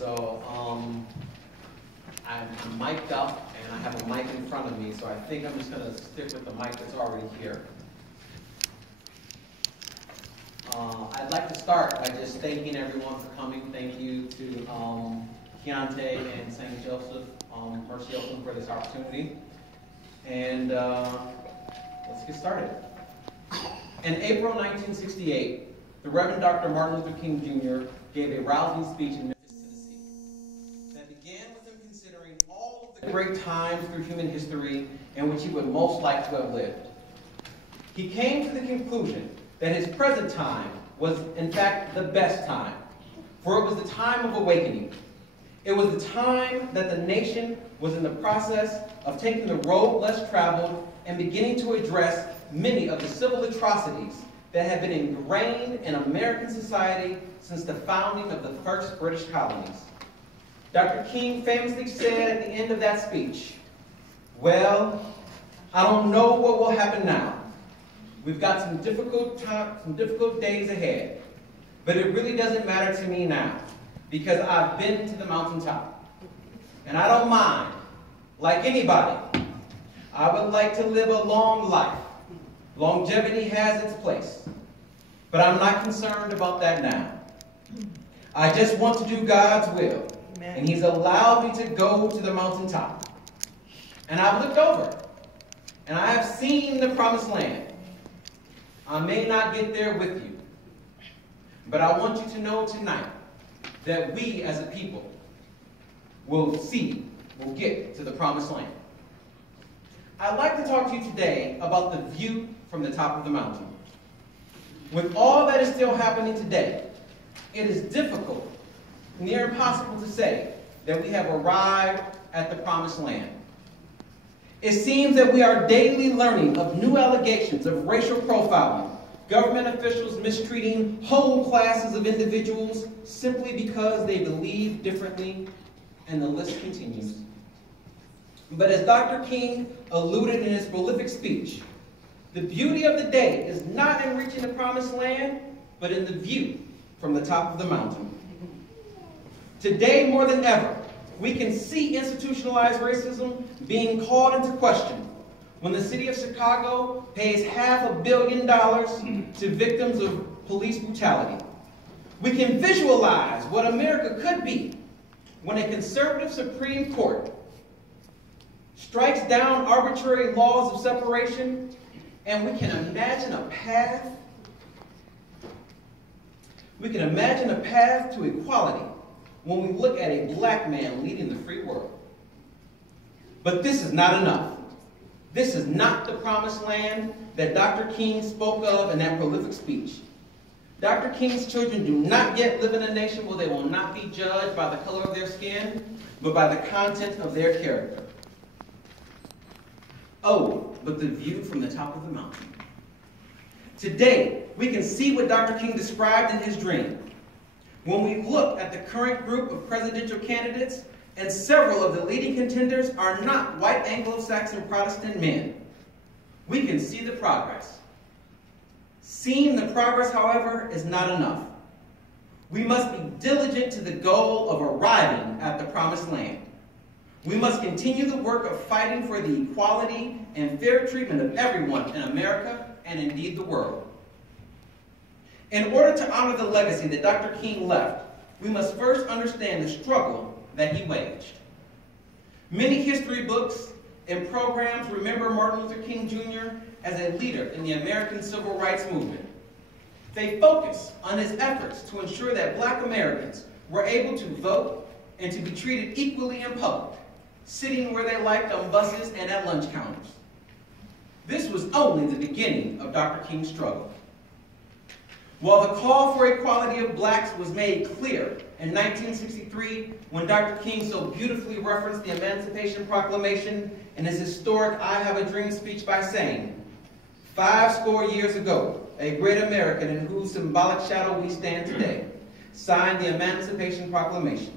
So I'm mic'd up, and I have a mic in front of me, so I think I'm just going to stick with the mic that's already here. I'd like to start by just thanking everyone for coming. Thank you to Keontae and St. Joseph, Mercy Oakland, for this opportunity. And let's get started. In April 1968, the Reverend Dr. Martin Luther King Jr. gave a rousing speech in Memphis, Tennessee, that began with him considering all of the great times through human history in which he would most like to have lived. He came to the conclusion that his present time was, in fact, the best time, for it was the time of awakening. It was the time that the nation was in the process of taking the road less traveled and beginning to address many of the civil atrocities that have been ingrained in American society since the founding of the first British colonies. Dr. King famously said at the end of that speech, "Well, I don't know what will happen now. We've got some difficult days ahead, but it really doesn't matter to me now because I've been to the mountaintop. And I don't mind, like anybody. I would like to live a long life. Longevity has its place, but I'm not concerned about that now. I just want to do God's will, and He's allowed me to go to the mountaintop. And I've looked over, and I have seen the promised land. I may not get there with you, but I want you to know tonight that we as a people will get to the promised land." I'd like to talk to you today about the view from the top of the mountain. With all that is still happening today, it is difficult, near impossible to say that we have arrived at the promised land. It seems that we are daily learning of new allegations of racial profiling, government officials mistreating whole classes of individuals simply because they believe differently, and the list continues. But as Dr. King alluded in his prolific speech, the beauty of the day is not in reaching the promised land, but in the view from the top of the mountain. Today, more than ever, we can see institutionalized racism being called into question when the city of Chicago pays $500 million to victims of police brutality. We can visualize what America could be when a conservative Supreme Court strikes down arbitrary laws of separation, and we can imagine a path to equality when we look at a black man leading the free world. But this is not enough. This is not the promised land that Dr. King spoke of in that prolific speech. Dr. King's children do not yet live in a nation where they will not be judged by the color of their skin, but by the content of their character. Oh, but the view from the top of the mountain. Today, we can see what Dr. King described in his dream. When we look at the current group of presidential candidates, and several of the leading contenders are not white Anglo-Saxon Protestant men, we can see the progress. Seeing the progress, however, is not enough. We must be diligent to the goal of arriving at the promised land. We must continue the work of fighting for the equality and fair treatment of everyone in America and indeed the world. In order to honor the legacy that Dr. King left, we must first understand the struggle that he waged. Many history books and programs remember Martin Luther King Jr. as a leader in the American Civil Rights Movement. They focus on his efforts to ensure that black Americans were able to vote and to be treated equally in public, sitting where they liked on buses and at lunch counters. This was only the beginning of Dr. King's struggle. While the call for equality of blacks was made clear in 1963, when Dr. King so beautifully referenced the Emancipation Proclamation in his historic I Have a Dream speech by saying, 50 years ago, a great American in whose symbolic shadow we stand today, signed the Emancipation Proclamation.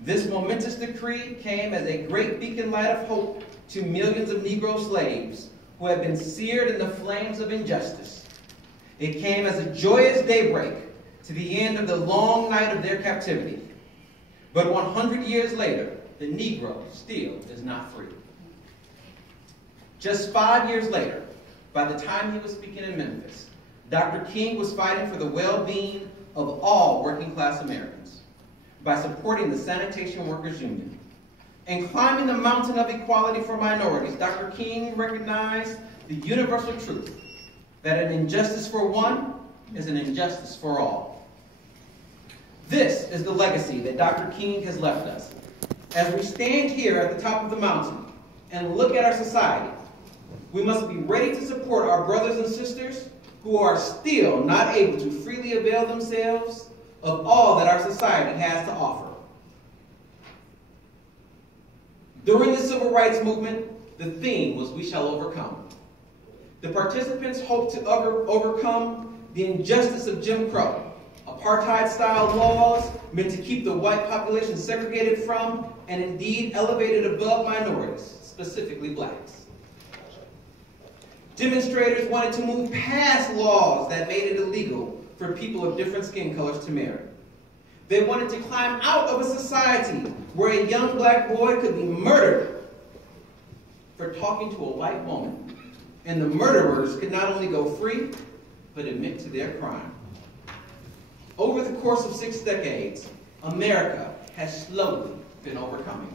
This momentous decree came as a great beacon light of hope to millions of Negro slaves who had been seared in the flames of injustice. It came as a joyous daybreak to the end of the long night of their captivity. But 100 years later, the Negro still is not free. Just 5 years later, by the time he was speaking in Memphis, Dr. King was fighting for the well-being of all working-class Americans by supporting the Sanitation Workers Union. And climbing the mountain of equality for minorities, Dr. King recognized the universal truth that an injustice for one is an injustice for all. This is the legacy that Dr. King has left us. As we stand here at the top of the mountain and look at our society, we must be ready to support our brothers and sisters who are still not able to freely avail themselves of all that our society has to offer. During the Civil Rights Movement, the theme was "We shall overcome." The participants hoped to overcome the injustice of Jim Crow, apartheid-style laws meant to keep the white population segregated from and indeed elevated above minorities, specifically blacks. Demonstrators wanted to move past laws that made it illegal for people of different skin colors to marry. They wanted to climb out of a society where a young black boy could be murdered for talking to a white woman, and the murderers could not only go free, but admit to their crime. Over the course of 6 decades, America has slowly been overcoming.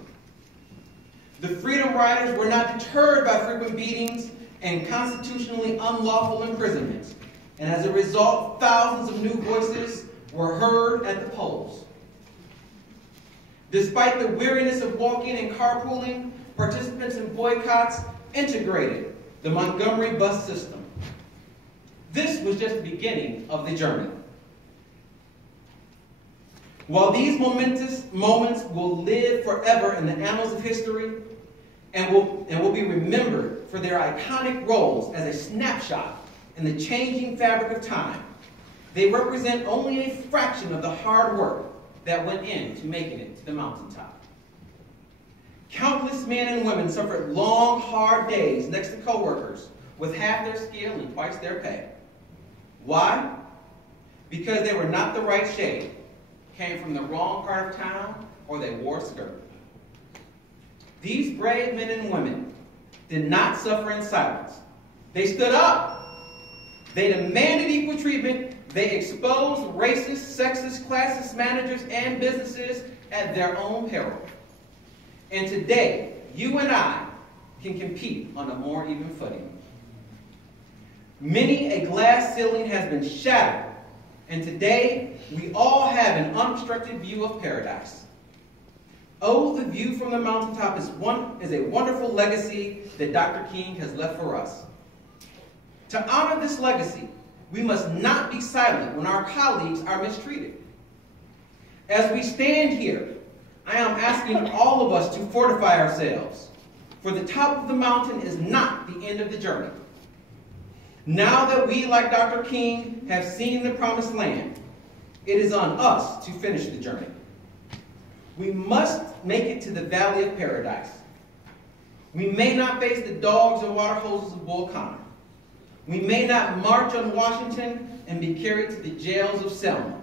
The Freedom Riders were not deterred by frequent beatings and constitutionally unlawful imprisonment, and as a result, thousands of new voices were heard at the polls. Despite the weariness of walking and carpooling, participants in boycotts integrated the Montgomery bus system. This was just the beginning of the journey. While these momentous moments will live forever in the annals of history and will be remembered for their iconic roles as a snapshot in the changing fabric of time, they represent only a fraction of the hard work that went into making it to the mountaintop. Countless men and women suffered long, hard days next to coworkers with half their skill and twice their pay. Why? Because they were not the right shade, came from the wrong part of town, or they wore a skirt. These brave men and women did not suffer in silence. They stood up. They demanded equal treatment. They exposed racist, sexist, classist managers and businesses at their own peril. And today, you and I can compete on a more even footing. Many a glass ceiling has been shattered, and today we all have an unobstructed view of paradise. Oh, the view from the mountaintop is a wonderful legacy that Dr. King has left for us. To honor this legacy, we must not be silent when our colleagues are mistreated. As we stand here, I am asking all of us to fortify ourselves, for the top of the mountain is not the end of the journey. Now that we, like Dr. King, have seen the promised land, it is on us to finish the journey. We must make it to the Valley of Paradise. We may not face the dogs and water hoses of Bull Connor. We may not march on Washington and be carried to the jails of Selma.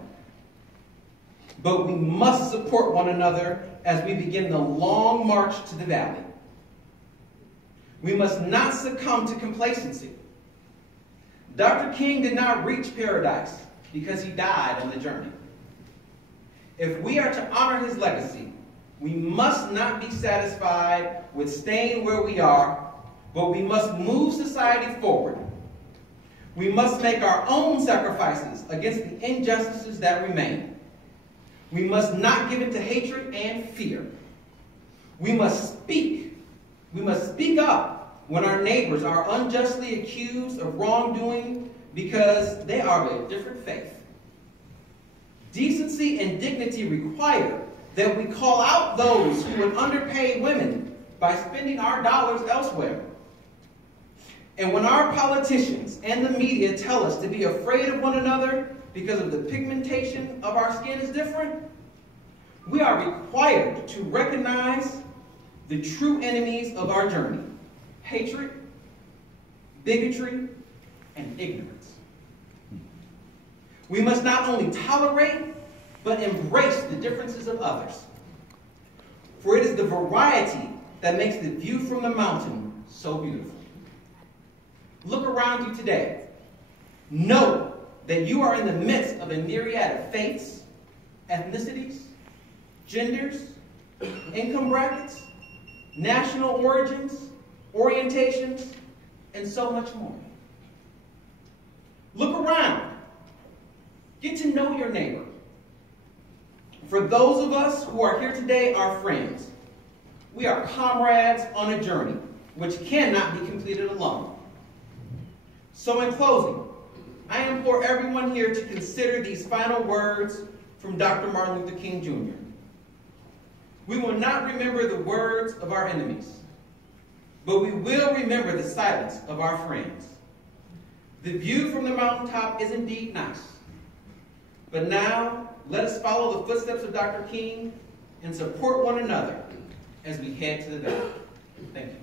But we must support one another as we begin the long march to the valley. We must not succumb to complacency. Dr. King did not reach paradise because he died on the journey. If we are to honor his legacy, we must not be satisfied with staying where we are, but we must move society forward. We must make our own sacrifices against the injustices that remain. We must not give in to hatred and fear. We must speak. We must speak up when our neighbors are unjustly accused of wrongdoing because they are of a different faith. Decency and dignity require that we call out those who would underpay women by spending our dollars elsewhere. And when our politicians and the media tell us to be afraid of one another because of the pigmentation of our skin is different, we are required to recognize the true enemies of our journey: hatred, bigotry, and ignorance. We must not only tolerate, but embrace the differences of others. for it is the variety that makes the view from the mountain so beautiful. Look around you today. Know that you are in the midst of a myriad of faiths, ethnicities, genders, income brackets, national origins, orientations, and so much more. Look around. Get to know your neighbor. For those of us who are here today are friends. We are comrades on a journey which cannot be completed alone. So in closing, I implore everyone here to consider these final words from Dr. Martin Luther King Jr. We will not remember the words of our enemies, but we will remember the silence of our friends. The view from the mountaintop is indeed nice, but now let us follow the footsteps of Dr. King and support one another as we head to the valley. Thank you.